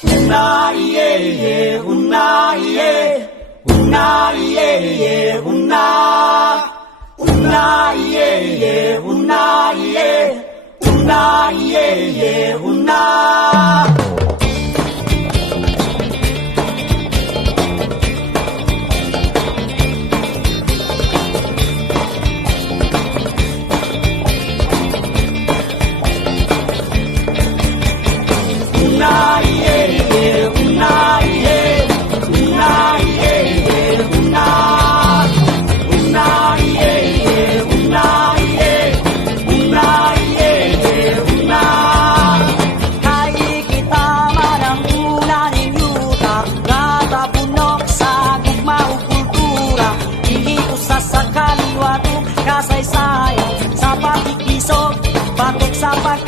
Una iye ye, una iye, una iye ye, una iye ye, una iye, una iye ye, una. Una iye ye, una iye, una iye ye, una iye ye, una iye, una iye ye, una. Kay kita man ang una ninyuta, natabunok sa gugma o kultura, hindi usa sa kaliwa to kasaysayan, sa pakikisog, batok sa pag